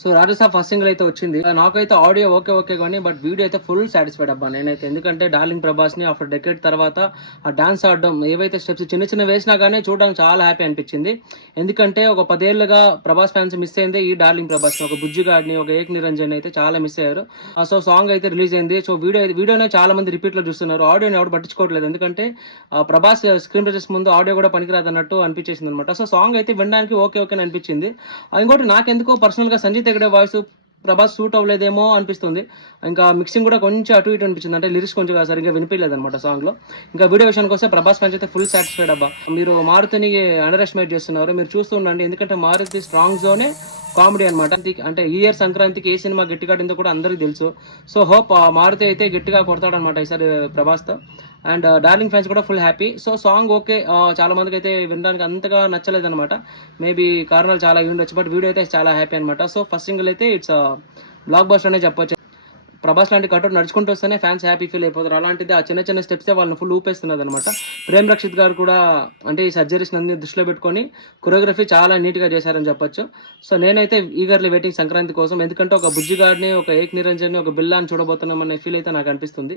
So Rajasthan first single అయితే వచ్చింది. నాకైతే ఆడియో ఓకే ఓకే కానీ బట్ వీడియో అయితే ఫుల్ సాటిస్ఫైడ్ అబ్బా నేనైతే. ఎందుకంటే డార్లింగ్ ప్రభాస్ ని ఆఫ్టర్ డెకేడ్ తర్వాత ఆ డాన్స్ ఆడడం, ఏవైతే స్టెప్స్ చిన్న చిన్న వేసినా కానీ చూడడానికి చాలా హ్యాపీ అనిపించింది. ఎందుకంటే ఒక 10 ఏళ్లుగా ప్రభాస్ ఫ్యాన్స్ మిస్ అయింది ఈ డార్లింగ్ ప్రభాస్ ని. ఒక బుజ్జి గాడిని, ఒక ఏక్ నిరంజన్ అయితే చాలా మిస్ అయ్యారు. సో సాంగ్ అయితే రిలీజ్ అయింది. సో వీడియోనే చాలా మంది రిపీట్ లో చూస్తున్నారు. ఆడియోని ఎవరు పట్టించుకోవట్లేదు. ఎందుకంటే ప్రభాస్ స్క్రీన్ ప్రెజెస్ ముందు ఆడియో కూడా పనికిరాదు అన్నట్టు అనిపించేసింది అనమాట. సో సాంగ్ అయితే వినడానికి ఓకే ఓకే అని అనిపించింది. ఇంకోటి నాకెందుకో పర్సనల్ గా సంజయ్ హెగ్డే వాయిస్ ప్రభాస్ సూట్ అవ్వలేదేమో అనిపిస్తుంది. ఇంకా మిక్సింగ్ కూడా కొంచెం అటు ఇటు అనిపించింది. అంటే లిరిక్స్ కొంచెం సరిగ్గా వినిపించలేదు అనమాట సాంగ్ లో. ఇంకా వీడియో విషయానికి వస్తే ప్రభాస్ ఫ్యాన్స్ అయితే ఫుల్ సాటిస్ఫైడ్ అబ్బా. మీరు మారుతిని అండర్ ఎస్టిమేట్ చేస్తున్నారు, మీరు చూస్తూ ఉండండి. ఎందుకంటే మారుతి స్ట్రాంగ్ జోనే కామెడీ అనమాట. అంటే ఈ ఇయర్ సంక్రాంతికి ఏ సినిమా గట్టిగా ఆడిందో కూడా అందరికీ తెలుసు. సో హోప్ మారుతి అయితే గట్టిగా కొడతాడనమాట ఈసారి ప్రభాస్తో. అండ్ డార్లింగ్ ఫ్యాన్స్ కూడా full happy. So song okay, చాలా మందికి అయితే వినడానికి అంతగా నచ్చలేదు అనమాట. మేబీ కారణాలు చాలా ఉండొచ్చు, బట్ వీడియో అయితే చాలా హ్యాపీ అనమాట. సో ఫస్ట్ సింగిల్ అయితే ఇట్స్ బ్లాక్ బస్టర్ అనే చెప్పొచ్చు. ప్రభాస్ లాంటి కట్అవుట్ నడుచుకుంటూ వస్తేనే ఫ్యాన్స్ హ్యాపీ ఫీల్ అయిపోతారు. అలాంటిది ఆ చిన్న చిన్న స్టెప్సే వాళ్ళని ఫుల్ ఊపేస్తున్నది అనమాట. ప్రేమ్ రక్షిత్ గారు కూడా అంటే ఈ సర్జరీస్ అన్ని దృష్టిలో పెట్టుకొని కొరియోగ్రఫీ చాలా నీట్ గా చేశారని చెప్పొచ్చు. సో నేనైతే ఈగర్లీ వెయిటింగ్ సంక్రాంతి కోసం. ఎందుకంటే ఒక బుజ్జి గాడిని, ఒక ఏక్ నిరంజన్ ని, ఒక బిల్లాని చూడబోతున్నాం అనే ఫీల్ అయితే నాకు అనిపిస్తుంది.